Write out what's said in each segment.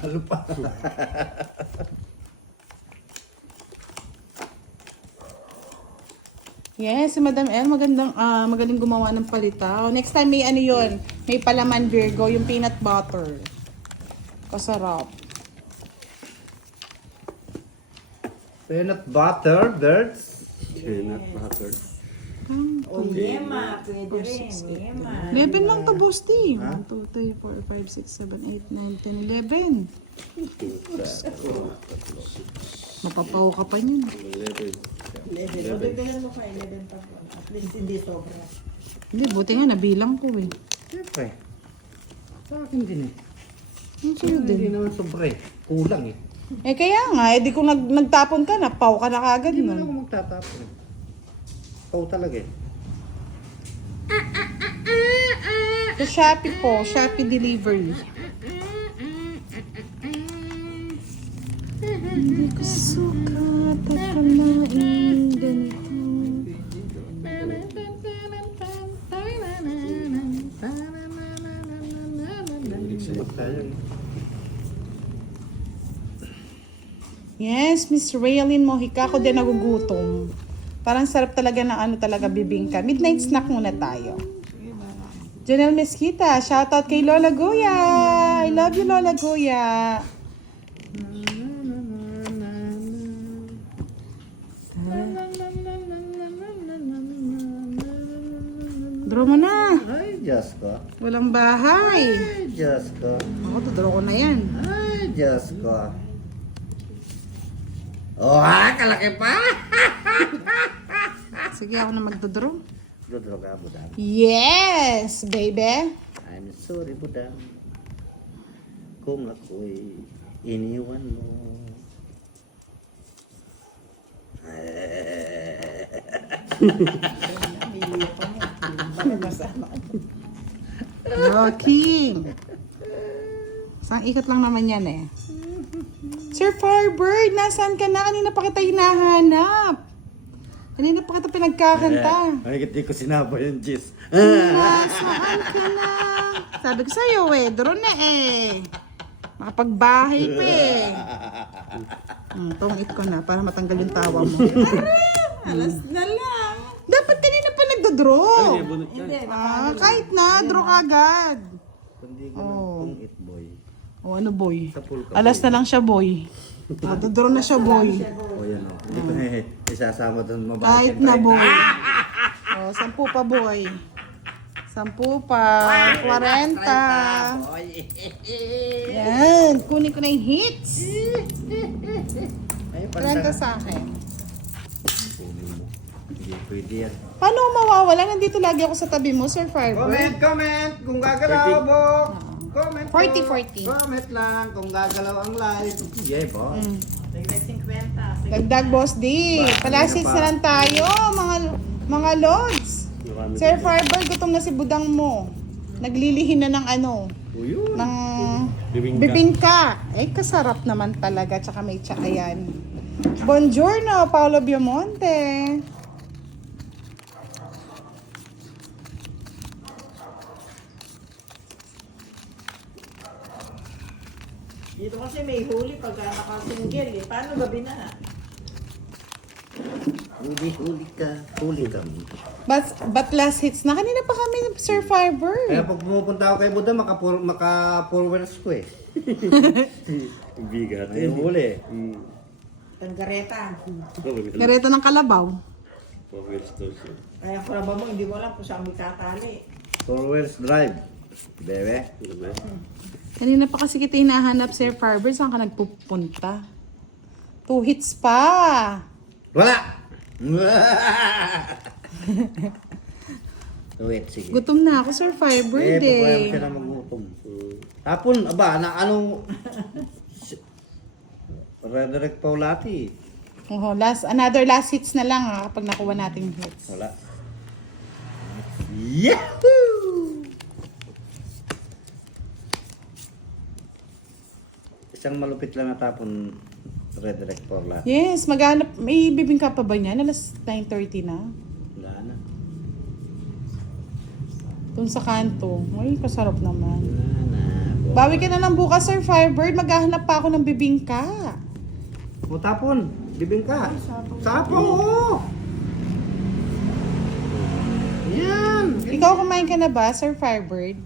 Ano pa? Yes, si Madam El, magaling gumawa ng palitaw. Next time may ano yun, may palaman Virgo, yung peanut butter. Kasarap. Peanut butter, birds. Peanut butter. O yema, pwede rin. Yema. 11 lang to, Bosti. 1, 2, 3, 4, 5, 6, 7, 8, 9, 10, 11. Mapapaw ka pa yun. 11. O bibilan mo pa 11 pa. At least hindi sobra. Hindi, buti nga, nabilang ko eh. Siyempre. Sa akin din eh. Ang sa'yo Hindi din. naman sobra eh. Kulang eh. Eh kaya nga, di kung nagtapon ka, napaw ka na kagad Hindi man ako nun. magtatapon eh. Ikaw talaga eh. Sa Shopee po, Shopee delivery. Hindi ko sukat at kamain ganito. Sabag tayo eh. Yes, Miss Raylene Mojica, ako din nagugutom. Parang sarap talaga ng ano talaga bibingka. Midnight snack muna tayo. Janelle Mesquita, shoutout kay Lola Goya. I love you, Lola Goya. Draw mo na. Ay, Diyos ko. Walang bahay. Ay, Diyos ko. Ako, tudraw ko na yan. Ay, Diyos ko. Oh, ha? Kalaki pa? Sige, ako na magdodraw. Dudro ka, budang. Yes, baby. I'm sorry, budang. Kung ako'y iniwan mo. Rocky. Isang ikot lang naman yan eh. Sir Firebird, nasaan ka na? Kanina pa kita hinahanap. Kanina pa kita pinagkakanta. Ay, hindi ko sinabo yung Jis. Nasaan ka na? Sabi ko sa'yo eh, drone na eh. Makapagbahay pa eh. Tungit ko na para matanggal yung tawa mo. Alas na lang. Dapat kanina pa nagdodraw. Hindi, Kahit na, draw ka agad. Kundi ko ng kung it boy. O ano boy? Sa pool ka. Alas na lang siya boy. Magdodraw na siya boy. O yan o. Hindi ko na isasama doon mabahay. Kahit na boy. O, 10 pa boy. 10 pa. 40. Yan. Kunin ko na yung hits. Ay, 30 sa akin. Hindi pwede yan. Paano mawawala? Nandito lagi ako sa tabi mo, Sir Firebird. Comment kung gagalaw, Bok. Comment po. 40. Comment lang kung gagalaw ang live. Yeah, Bok. Dagdag 50. Dagdag boss D. Palasits na lang tayo, mga lods. Marami Sir Firebird, gutom na si budang mo. Naglilihin na ng ano, Uyun. ng Bibingka. bibingka. Eh, kasarap naman talaga. Tsaka may tsa, ayan. Buongiorno, Paolo Biamonte. Dito kasi may huli pagka nakasinggil eh. Paano gabi na? Huli ka. Huli kami. But last hits na. Kanina pa kami, Sir Firebird. Kaya pag pumupunta ako kay Buda, maka-forwards ko eh. Bigat. Ay, huli. Tanggareta. Kareta ng kalabaw. Kaya kung ba mo, hindi mo alam kung saan may tatali. Forwards drive. Bebe. Kanina pa kasi kita hinahanap, Sir Firebird. Saan ka nagpupunta? 2 hits pa. Wala! Wait, sige. Gutom na ako, Sir Firebird Papayaman eh. ka na magutom. Tapon, aba, na anong... Rederick Paulati. Oh, another last hits na lang kapag nakuha natin yung hits. Wala. Yahoo! Isang malupit lang natapon Rederick Paulati. Yes, maghanap. May bibingka pa ba niya? Alas 9:30 na. Wala na. Doon sa kanto. Ay, kasarap naman. Wala na. Bawi ka na lang bukas, Sir Firebird. Maghahanap pa ako ng bibingka. O tapon, bibingka. Sapo, oo. Yan. Ikaw kumain ka na ba, Sir Firebird?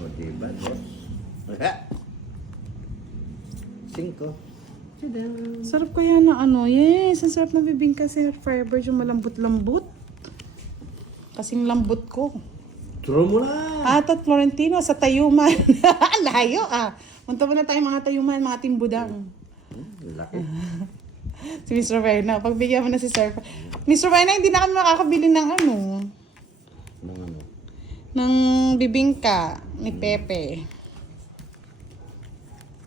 O diba, boss? 5. Sarap kaya na ano. Yes, ang sarap na bibingka, Sir Firebird. Yung malambot-lambot. Kasing lambot ko. Turo mo na. At Florentino sa Tayuman. Layo ah. Punta muna tayo mga Tayuman, mga timbudang. Laki. Si Mr. Verna. Pagbigyan mo na si Sir. Mr. Verna, hindi na kami makakabili ng ano. Nang ano? Ng bibingka ni Pepe.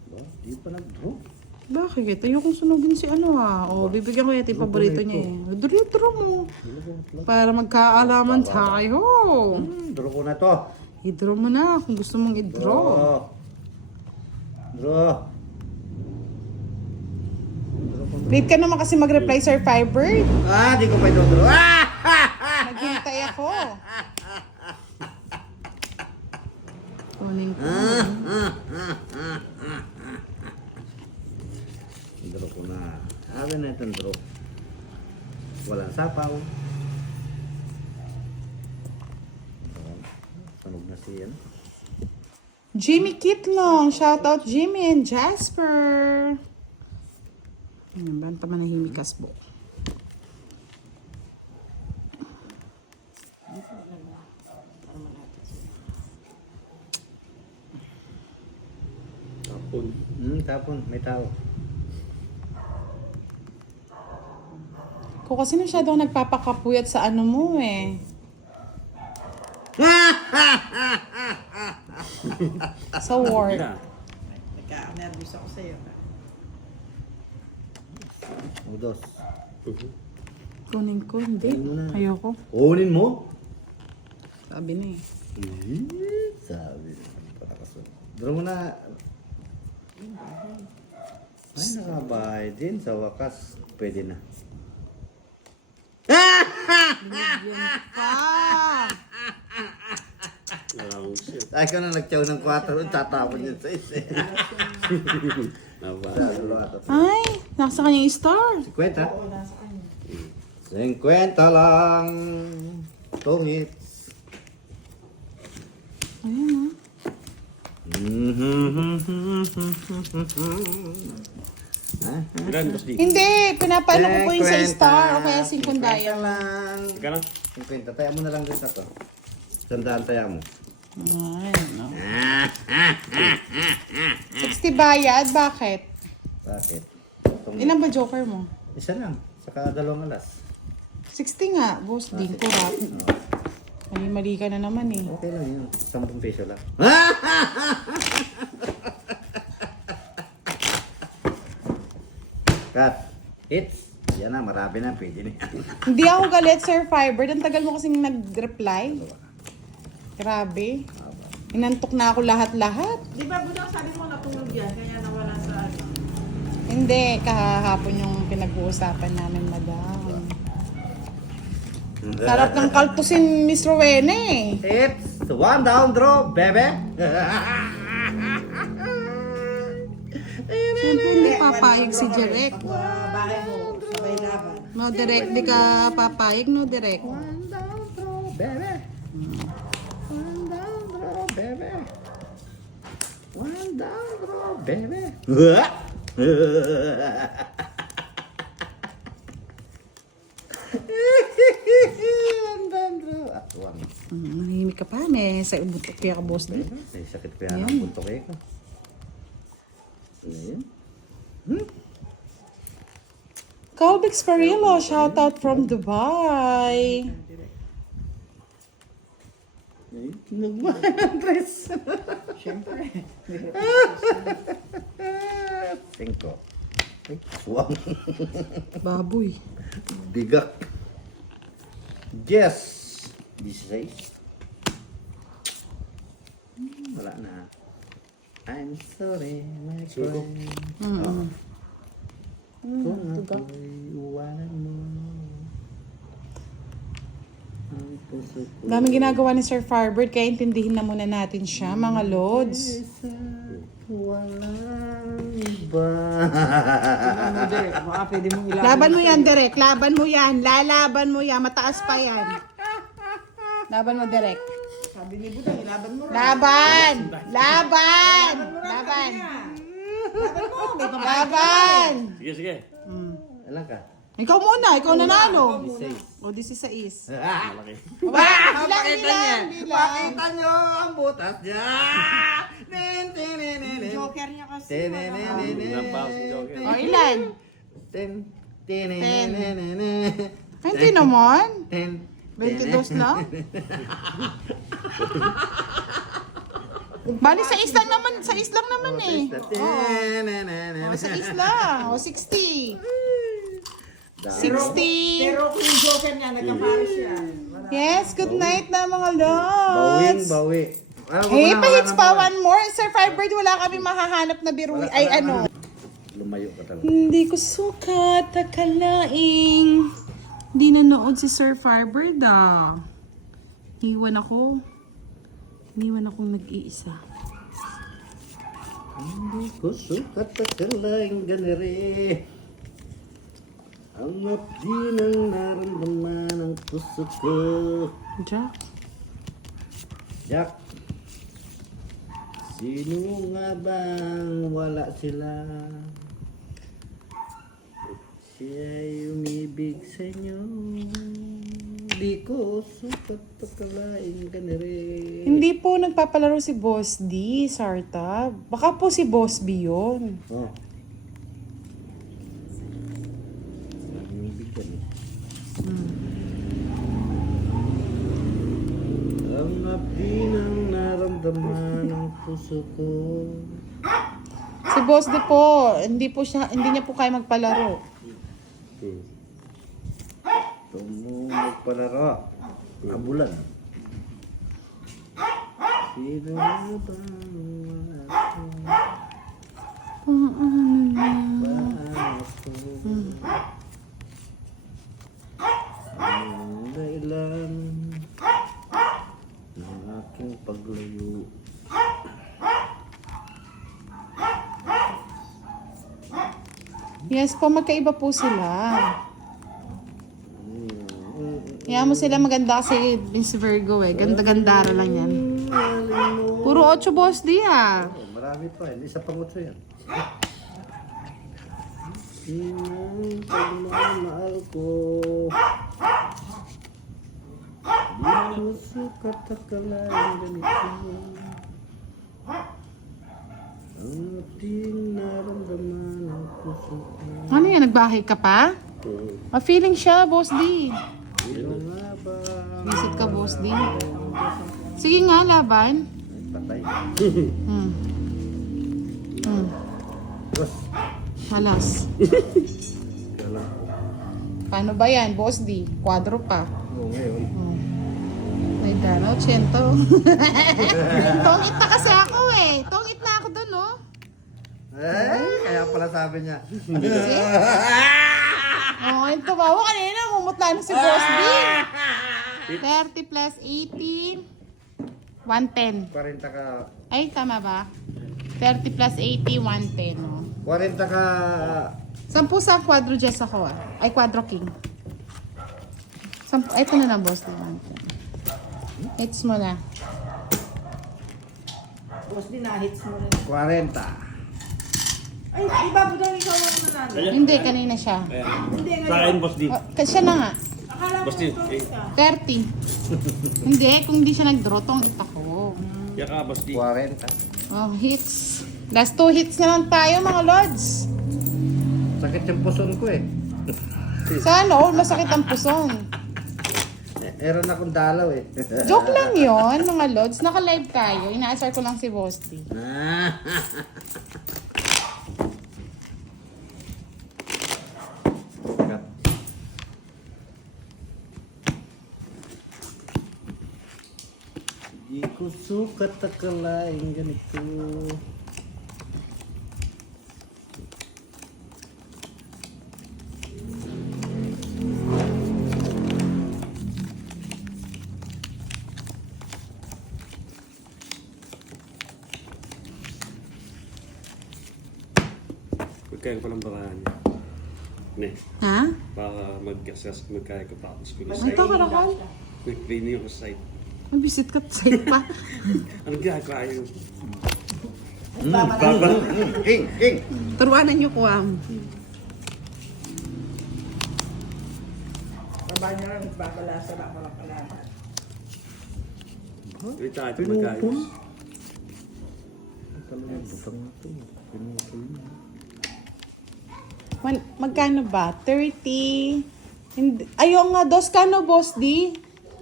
Ba, di pa nag-draw. Bakit? Ayokong sunugin si ano ha. O, bibigyan ko yata yung paborito niya eh. Duro mo. Para magkaalaman tayo. Draw ko na to. I-draw mo na kung gusto mong i-draw. Draw. Late ka naman kasi mag-reply, Sir Firebird. Ah, di ko pa ito draw. Ah! Naghintay ako. Kunin ko. Draw ko na. Akin na itong draw. Walang sapaw. Sanog na siya. Jimmy Kitlong. Shout out Jimmy and Jasper. Ayan, banta manahimik kasbo. Tapon. Tapon. May tao. Ko kasi masyado nagpapakapuyat sa ano mo eh. Sa work. Yeah. Nagka-nervous ako sa'yo. Udos. Kunin ko, hindi. Ayoko. Kunin mo? Sabi na eh. Sabi. Patakasun. Draw mo na. Ay, nakabahay din. Sa wakas, pwede na. Alam shit. Ay, ka na nagtsaw ng 4. Tatapon yun sa isa. Naba. Ay, nasa kanyang star. 50. 50 lang. 2 hits. Ayan Ilan, boss D? Hindi, pinapalo ko po yung sa star o kaya 5 dial. lang. Ika lang. 50. Taya mo na lang dito to. Sandaan taya mo. Ayan, no. 60 bayad, bakit? Bakit? Ilan ba joker mo? Isa lang. Saka 2 alas. 60 nga, boss. Di ko rat. Mali-mali ka na naman eh. Okay lang yun. 10 peso lang. Cut. Hits. Yan na, marami na. Pwede na yan. Hindi ako galit, Sir Firebird. Ang tagal mo kasing nag-reply. Grabe. Inantok na ako lahat-lahat. Di ba, Budang, sabi mo natulog yan, kaya nawala sa ano. Hindi, kahapon yung pinag-uusapan namin, madam. Sarap ng kaltusin, Miss Rowena eh. Hits. 1 down draw, bebe. Siyempre, hindi papayag si Direk. Sa bahay mo, sabay laban. No, Direk, di ka papayag, no, Direk. 1 down draw, bebe. 1 down draw, bebe. 1 down draw, bebe. Atwang. Nahihimik ka pa, may sa ubutok kaya ka, boss, di. Ay, sakit pa yan ang punto kayo ko. Ayan. Calvix Perillo, shout out from Dubai. Ay, nagmahal dress. Siyempre. 5. Ay, swang. Baboy. Bigak. Yes. 16. Wala na. I'm sorry, my friend. Kung ako'y iwanan mo, ang puso ko. Daming ginagawa ni Sir Firebird, kaya intindihin na muna natin siya, mga lods. Walang iba. Ano, Derek? Baka pwede mong ilaban. Laban mo yan, Derek. Laban mo yan. Lalaban mo yan. Mataas pa yan. Laban mo, Derek. Sabi ni Budang, ilaban mo. Laban! Laban! Laban! Laban! Sige, sige. Alam ka? Ikaw muna. Ikaw nanalo. Says. O, 16. Malaki. Bilang. Pakita nyo ang butas niya. Joker niya kasi. Nampaw si Joker. O, ilan? Ten. Ay, hindi naman. 22 22 na. Bali, sa islang naman. Sa islang naman eh. O, sa isla. O, 60. 60. Pero kung yung Joker niya, nagkapares siya. Yes, good night na mga Bawing, lods. bawi. Hey, pa-hits pa one more. Sir Firebird, wala kami mahahanap na biru. Ay, ano. Lumayo ka talaga. Hindi ko sukat akalaing. Hindi nanood si Sir Firebird ah. Iwan ako. Iniwan akong nag-iisa. Hindi ko sukat akalaing ganere. Ang abdi ng naramdaman ng puso ko. Jack. Jack, sino nga bang wala sila? Siya'y umibig sa inyo. Di ko sukat akalaing ganere. Hindi po nagpapalaro si Boss D, Sarta. Baka po si Boss B yun. Oh. Umibig ka eh. Ang abdi ng naramdaman ng puso ko. Si Boss D po, hindi niya po kaya magpalaro. Tumulog palaro. Abulan. Sino nga ba ang dahilan ng aking paglayo? Yes po, magkaiba po sila. Kaya mo sila maganda kasi Miss Virgo eh. Ganda-gandara lang yan. Puro 8 Boss D ah. Oh, marami pa. Hindi sa pangutso yan. Sinang pagmamahal ko. Di ko sukat akalain ganito. Ang ating naramdaman ng puso ko. Ano yan, nagbahay ka pa? Ma-feeling siya, Boss D. Sino nga ba? Visit ka, Boss D. Sige nga, laban. Patay. Hmm. Hmm. Boss. Halas. Kala ko. Paano ba yan, Boss D? Kwadro pa. Oo, ngayon. Oh. Ay, dano, 100. Tongit na kasi ako eh. Tongit na ako dun, oh. Kaya pala sabi niya. Oh, yung tumawa kanina, mumutla na si Boss D. 30 plus 80, 110. 40 ka. Ay, tama ba? 30 plus 80, 110. Oh. 40 ka. 10 sa quadro chess ako ah. Ay, quadro king. Ito na lang, Boss D. 110. Hits mo na. Boss, di na-hits mo rin. 40. Ay, iba Budang, ikaw ang nanalo. Hindi, kanina siya. Hindi, Sa akin, ngayon. Boss D. Oh, kasi siya na nga. Akala mo Boss D. ito ka. 30. Hindi, kung hindi siya nag-draw, tongit ako. Yaka, Boss D. 40. Oh, hits. Last 2 hits na lang tayo, mga lods. Sakit yung puson ko eh. Sana all masakit ang puson. Meron akong dalaw eh. Joke lang yon mga lods. Naka-live tayo. Ina-answer ko lang si Boss D. Di ko sukat akalain ganito. Kaya ko palang barahan niya. Ne, Ha? para magkaya ko pa. Tapos ko Ito, karakol. Nag-clean yung site. Mabisit ka sa pa. Anong ginagawa yun? King! Turuanan niyo ko Baba niya lang, nagbabalasa na ako ng kalaman. Wait tayo, magkayos. Talagang butang na ito. Pinutol na. Magkano ba? 30? Hindi. Ayaw nga, dos kano, boss di?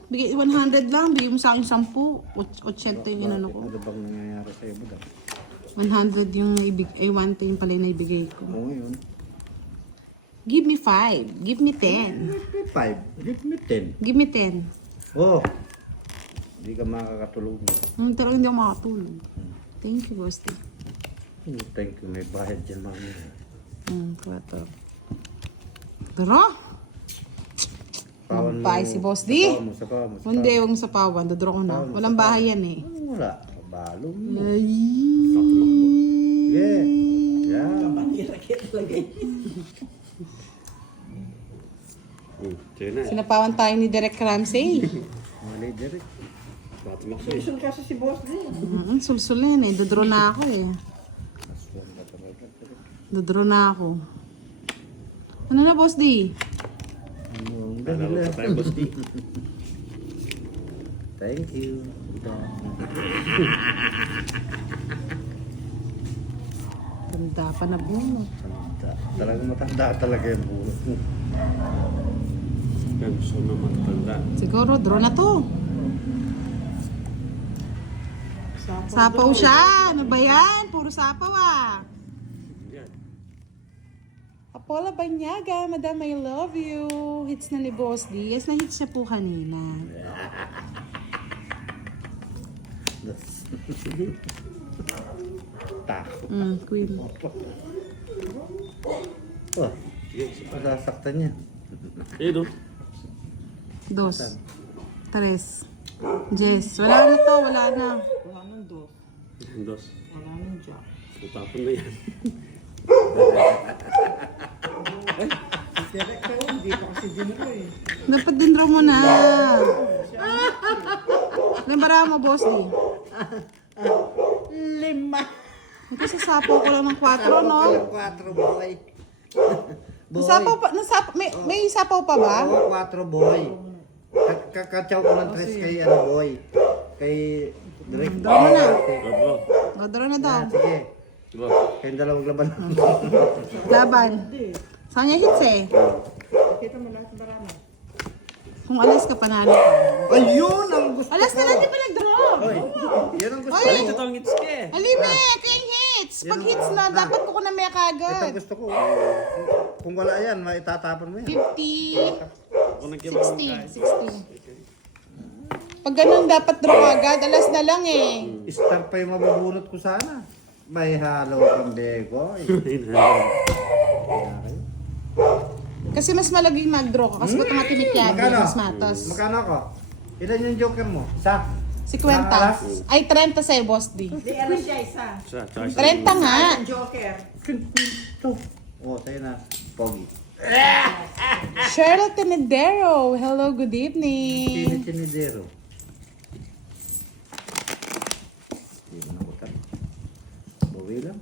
Bigay 100 lang, bigay mo sa akin 10. 80 yung inano ko. Ano bang nangyayari sa'yo ba? 100 yung naibigay, ay 1 yung pala yung naibigay ko. Oo ngayon. Give me 5. Give me 10. Give me 5. Give me 10. Give me 10. Oh! Hindi ka makakatulog. Talagang hindi ako makatulog. Thank you, boss di. Thank you. May bayad dyan mami. Kwato. Pero, Pawan mo. Bye si boss di. Sapawan mo. Hindi, huwag mo sa pawan. Dodoro ko na. Walang bahay yan eh. Wala. Balo mo. Ay. Yeah. Yeah. Pangirakit talaga. Sige na. Sinapawan tayo ni Derek Ramsey. Mali direct. Baka tumakbo eh. Susun kasi si boss din. Sulsul yan eh. Dodoro na ako eh. Aswan ka talaga. Dodoro na ako. Ano na, boss di? Ano? Ang Ano ganda. pa tayo, boss D? Thank you. Ganda pa na bunot. Talagang matanda talaga yung bulot mo. Kaya gusto ko naman tanda. Siguro, draw na to. Sapaw siya. Ano ba yan? Puro sapaw Yan. Apollo Banyaga, Madam, I love you. Hits na ni Boss D. Yes, na-hits siya po kanina. Takot. Queen. Oh, masasaktan niya. Eh, no? Dos. Tres. Jess. Wala na to, wala na. Wala nang dos. Dos. Wala nang jack. Matapon na yan. Direct ko, hindi ko kasi dinero eh. Dapat din draw mo na. Limbara mo, Boss D. 5. Kasi sapaw ko lang ng 4, no? 4 boy. Sapaw pa, may sapaw pa ba? Oo, 4 boy. Kakatsaw ko ng 3 kay ano boy. Kay Direk. Draw mo na. Bro, O, draw na daw. Sige. bro. Kayong dalawang laban. Laban. Saan niya hits eh? Kita mo lahat ng barama. Kung alas ka, panalo ka. Ayun ang gusto ko. Alas na lang, di pa nag-draw. Oy, yan ang gusto Oy! ko. Ito ang hits ka eh. Alime, kayong hits. Pag hits na, dapat ko na may Ito ang kagad. gusto ko. Kung wala yan, maitatapon mo yan. 50, Ako nagkibaw 60. Pag ganun, dapat draw agad. Alas na lang eh. Star pa yung mabubunot ko sana. May halo kang bego. Kasi mas malaging mag-draw ka. Kasi kung matimik yan, Magkano? mas matos. Magkano ako? Ilan yung joker mo? Isa? 50. Ay, 30 sa'yo, Boss D. Di, ano siya isa? Siya, tsaka 30 nga. Ang joker. Oo, sa'yo na. Pogi. Charlotte Tenedero. Hello, good evening. Tinidero. Hindi mo na ko tayo. Bawi lang.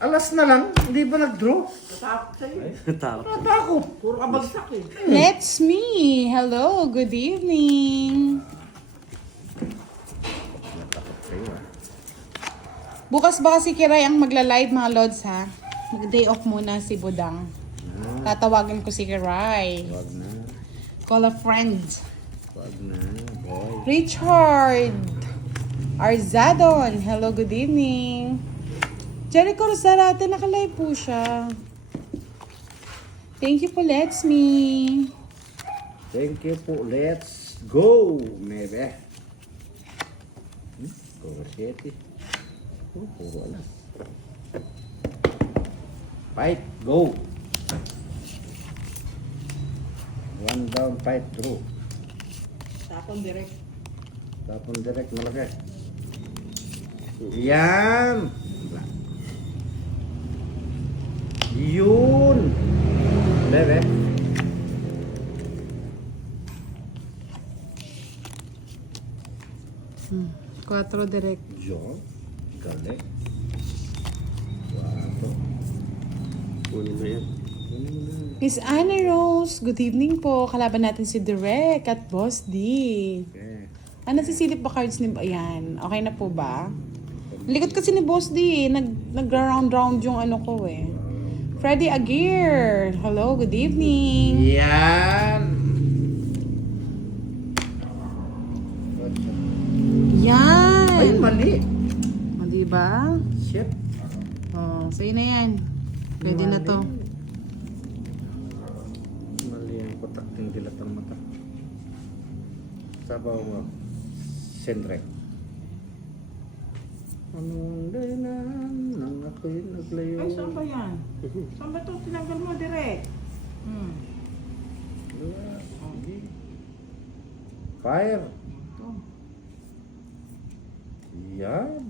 Alas na lang, hindi ba nag-draw? Natakot sa'yo eh. Takot. Natakot. Puro ka bagsak eh. Let's me. Hello, good evening. Natakot sa'yo ah. Bukas ba kasi Kiray ang magla-live mga Lods ha? Mag-day off muna si Budang. Tatawagan ko si Kiray. Wag na. Call a friend. Wag na, boy. Richard Arzadon. Hello, good evening. Jericho Rosarate, naka-live po siya. Thank you po, Let's Me. Thank you po. Let's go, maybe. Go, City. Oh, puro alas. Fight, go. One down, fight, through. Tapon direct. Tapon direct malaki. Yan. Yun. Bebe. 4 direct. Yun. Galing. Kunin na yan. Miss Anna Rose, good evening po. Kalaban natin si Direk at Boss D. Okay. Nasisilip ba cards ni... Ayan, okay na po ba? Likot kasi ni Boss D. Nag-round-round yung ano ko eh. Freddy Aguirre, hello, good evening. Yan. Yan. Ay, mali. O, diba? Shit. Oh, sa'yo na yan. Pwede na to. Mali ang kotak ng dilat ng mata. Sabaw mo. Sendrek. Anong dahilan nang ako'y naglayo? Ay, saan ba yan? Saan ba ito? Tinanggal mo direct. Fire. Ito. Yan.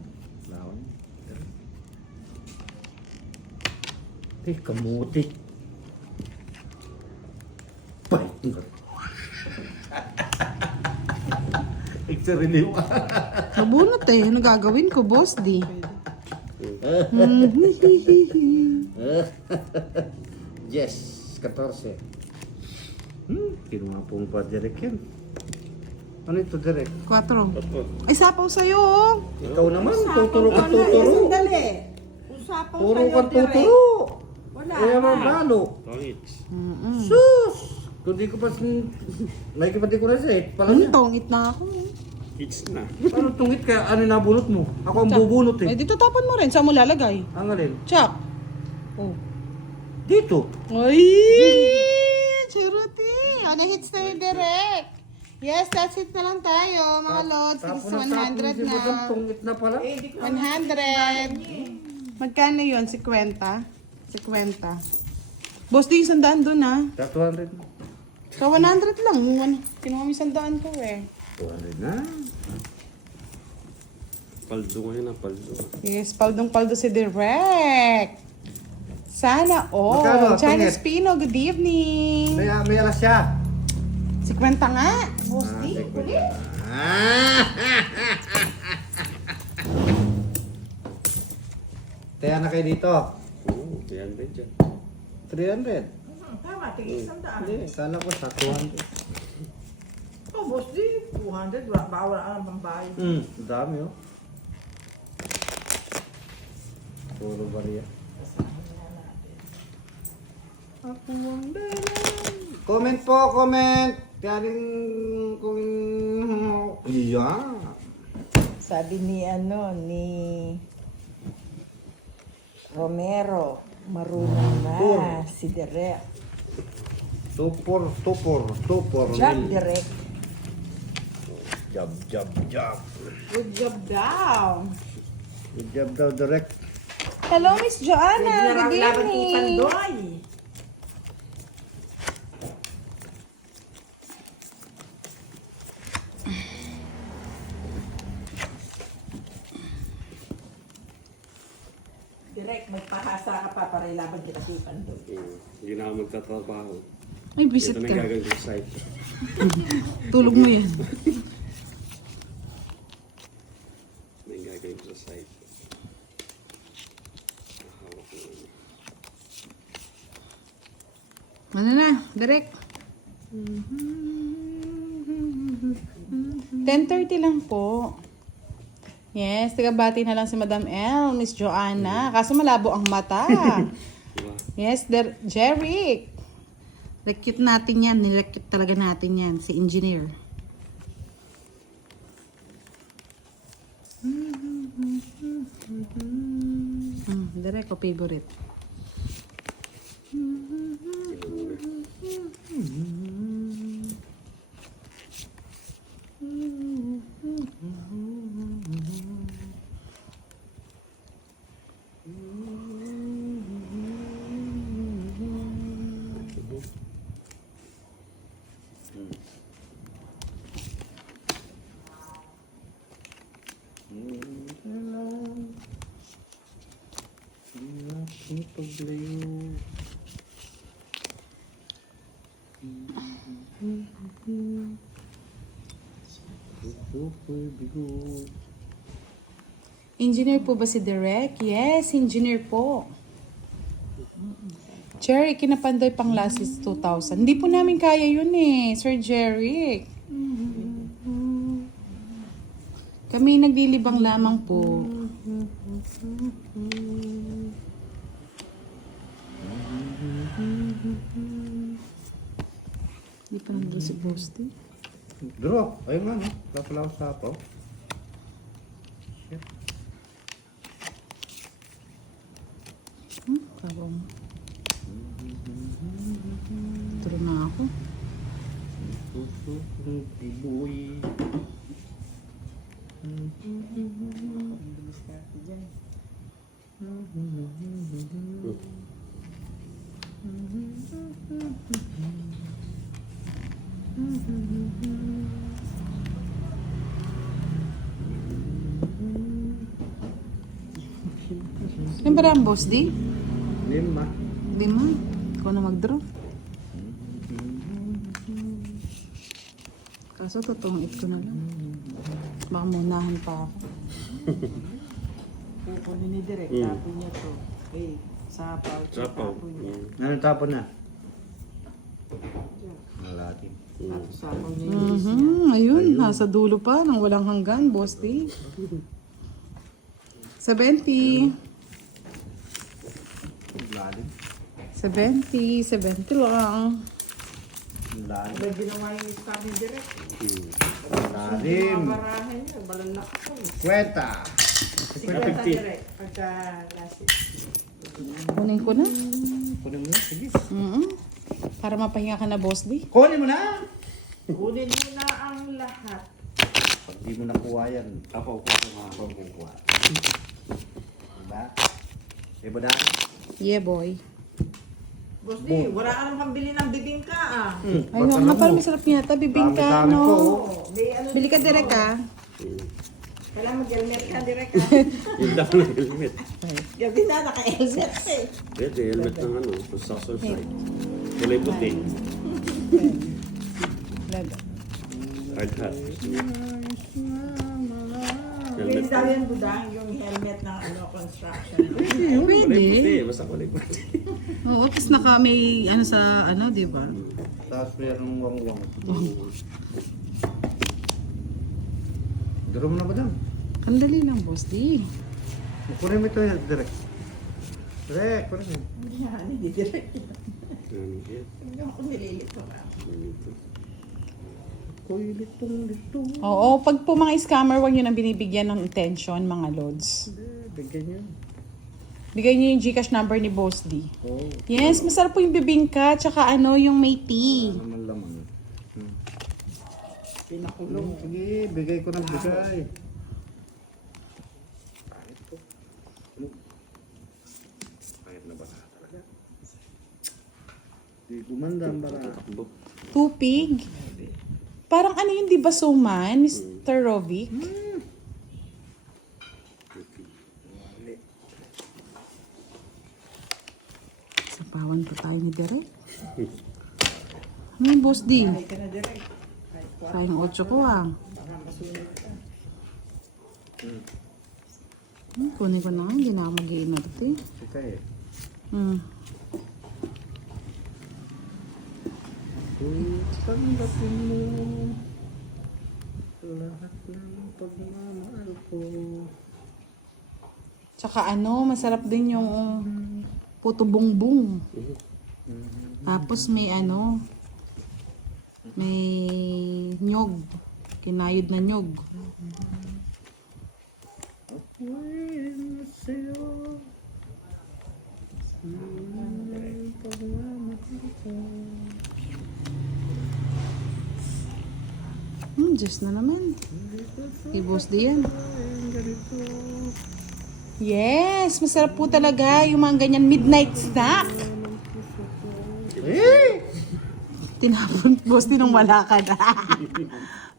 Lawan. Kamuti. Bait nga. Iksariliw. Nabunot eh. Ano gagawin ko, Boss D? Yes, 14. Kinuha pong pa direct yan. Ano ito direct? 4. Ay, sapaw sa'yo oh. Ikaw naman, Usapan tuturo ka ka na, tuturo. sandali. Usapan Turo sa'yo ka direct. tuturo. Wala Kaya na. magalo. Tongits. Sus! Kung di ko pa nakikipati ko na siya eh. Pala niya. Tongit na ako. It's na. Ano tungit ka? Ano yung nabunot mo? Ako ang bubunot Eh, eh. dito tapan mo rin. Saan mo lalagay? Ang alin? Chuck. Oh. Dito. Ay! Charuti! Ano hits na yung direct? Yes, that's it na lang tayo, mga lods. It's 100 si Madam na. tungit na pala. Eh, di ko 100. Magkano yun? 50? 50. Boss, di isang daan dun ah. Sa 200. Sa 100 lang. Kinuha mo isang daan ko eh. 200 na. Paldo ngayon na, paldo. Yes, paldong-paldo si Direct. Sana all. Magkano, Janice tungit? Pino, good evening. May alas siya. 50 nga. Boss, di. Kaya na kayo dito. Oo, yan din dyan. 300. Tama, tigil isang daan. Hindi, kala ko sa 200. Oh, boss, di. 200. Bawal ang pambayad. Dami oh. Puro bariya. Ako ang dahilan. Comment po, comment. Galing kung... Yeah. Sabi ni Romero, marunong na Tur. si Direk. Tupor. Job, Direk. Job. Good job daw. Good job daw, direct. Hello, Miss Joanna. Good Laban kay evening. Pandoy. Direk, magpahasa ka pa para ilaban kita kay Pandoy. Hindi na ako magtatrabaho. Ay, visit Ito na ka. yung gagawin ko sa site. Tulog mo yan. Ito na yung gagawin ko sa site. Hawak ko na. Ano na, direct. 10:30 lang po. Yes, tigabati na lang si Madam L, Miss Joanna. Kaso malabo ang mata. Diba? Yes, Jeric. Recute natin yan. Nirecute talaga natin yan. Si engineer. Direct ko favorite. paglayo. Super bigo. Engineer po ba si Derek? Yes, engineer po. Jerry, kinapanday pang last is 2,000. Hindi po namin kaya yun eh, Sir Jerry. Kami naglilibang lamang po. Hindi pa naman si Bosti. Draw. Ayun nga, no? Lapalaw sa apaw. Kabong. Turo na ako. Super biboy. Yan ba ang boss di? 5. Di mo. Ikaw na mag-draw. Kaso totoong it ko na lang. Baka munahan pa ako. Kukunin ni Direk, tapon niya to. Eh, sapaw. Sapaw. Tapon niya. Ano tapon na? Malating. Tapos sapaw niya yung is niya. Ayun, nasa dulo pa nang walang hanggan, boss di. 70. Lalim. 70 lang. Lalim. May ginawa yung isa ni Direk. Lalim. Mga barahan niya, malalak ko. Kwenta. Sigurata Direk, pagka last is. Kunin ko na. Kunin mo na. Sige. Para mapahinga ka na, boss di. Kunin mo na! Kunin mo na ang lahat. Pag di mo nakuha yan, Apaw ko mga ako ang kukuha. Diba? Diba na? Yeah, boy. Boss di, wala ka nang pambili ng bibingka ah. Ayun nga, parang masarap yata. Bibingka, Dami-dami no? po. Oo, di ano. Bili ka direct, ah. Kailangan mag-helmet ka Direk ah. Yung dami ng helmet. Gabi na, naka-helmet eh. Pwede, helmet ng ano, construction site. Kulay puti. Hard hat. Pwede Helmet. daw yan budang, yung helmet ng ano, construction. Kulay puti, Pwede. basta kulay puti. Oo, tapos naka may ano sa ano, di ba? Tapos mayroong wang-wang. Duro mo na ba dyan? Ang dali lang, boss di. Kunin mo ito yan, direct. Direct, kunin mo. Hindi yan, hindi direct. Ano yan? Hindi ako nililito ka. Ganito. Koy, litong. Oo, pag po mga scammer, huwag nyo nang binibigyan ng attention, mga lods. Bigyan yun. Bigay nyo yung Gcash number ni Boss D. Oo. Yes, masarap po yung bibingka, tsaka ano, yung may tea. Naman laman. Pinakulong. Sige, bigay ko ng bigay. Kahit na ba talaga? Di gumanda ang bara. Takbo. Tupig. Parang ano yun, di ba, Suman, Mr. Rovic? Sapawan pa tayo ni Derek. Ano yung Boss D? Ay ka na direct. Sayang 8 ko ah. Baka masunod ka. Kunin ko na nga, hindi na ako mag-iinarte. Sika eh. Tanggapin mo lahat ng pagmamahal ko. Tsaka ano, masarap din yung puto bongbong. Tapos may ano, may nyog. Kinayod na nyog. Ako'y sa'yo ng pagmamahal ko. Diyos na naman. Ibos din yan. Yes, masarap po talaga yung mga ganyan midnight snack. Tinapon boss din nung wala ka na.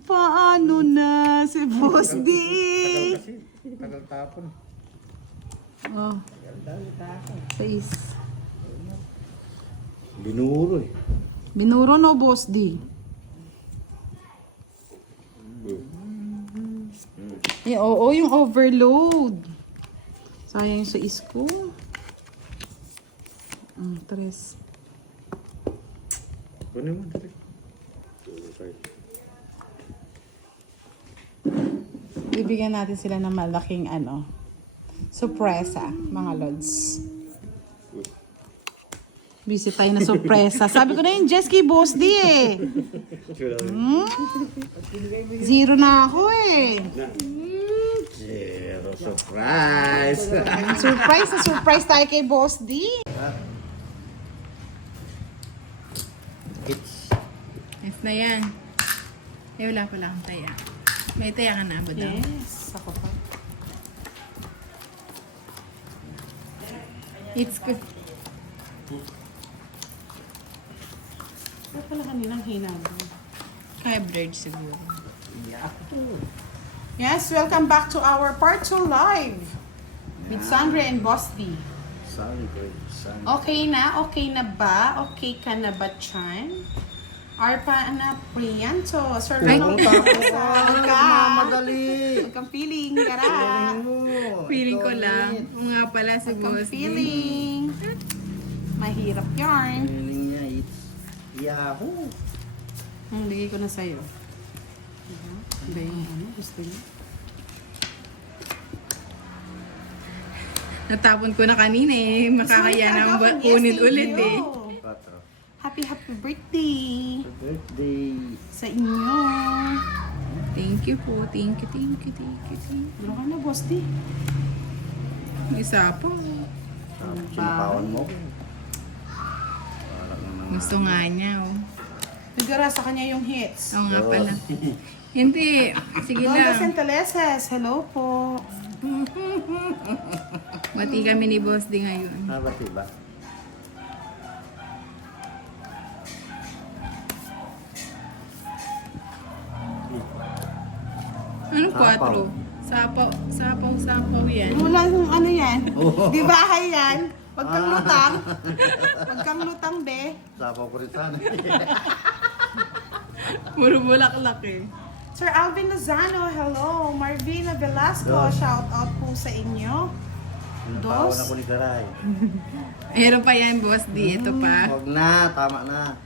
Paano na si boss din? Tagal kasi. Tagal tapon. Oh. 6. Binuro eh. Binuro no, Boss D. Eh, oo, yung overload. Sayang yung sais ko. 3. Kunin mo, dali. Bibigyan natin sila ng malaking sorpresa, mga lods. Busy tayo na sorpresa. Sabi ko na yung Jess kay Boss D eh. 0 na ako eh. Zero surprise. Surprise tayo kay Boss D. It's Yes na yan. Eh, wala pala akong taya. May taya ka na ba daw? Yes, ako pa. It's good. Wala pala kaninang hinabo. Kaya blurred siguro. Yes, welcome back to our part 2 live with Sandra and Boss D. sorry, boy. Sorry. Okay na ba? Okay ka na ba, Chan? Arpa na Priyanto. Sir, ano Madali. Huwag kang feeling, gara. Feeling ko lang. O nga pala si Huwag kang Boss D. feeling. Mahirap yarn. Feeling niya, it's Yahoo. Bigay ko na sa'yo. Ba yung gusto niyo? Natapon ko na kanina eh. Makakaya na unit ulit eh. Patro. Happy birthday Birthday. sa inyo. Thank you po. Thank you. Ano ka na, Boss D? Isa po. Sinapawan mo. Gusto nga niya oh. Nagara sa kanya yung hits. Oo nga pala. Hindi. Sige Dolda lang. Santaleses, hello po. Bati kami ni Boss D ngayon. Ba't iba? Ano Sapaw. 4? Sapaw yan. Wala yung ano yan. Di bahay yan. Huwag kang lutang. Huwag kang lutang, be. Sapaw ko rin sana. Puro bulaklak eh. Sir Alvin Lozano, hello. Marvina Velasco, Dos. shout out po sa inyo. Sinapawan Dos. ako ni Karay. Meron pa yan, Boss D. Ito pa. Huwag na, tama na.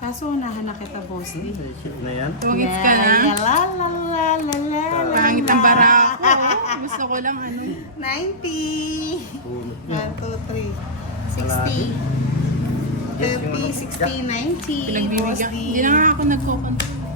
Kaso unahan na kita, Boss D. Shit na yan. Tumagits ka na. La la la la la la la. Pangit ang barako. Gusto ko lang 90. Punot 1, niya. 2, 3. 60. 30, 60, 90. Pinagbibigyan. Boss D. Hindi na nga ako nagkocontrol.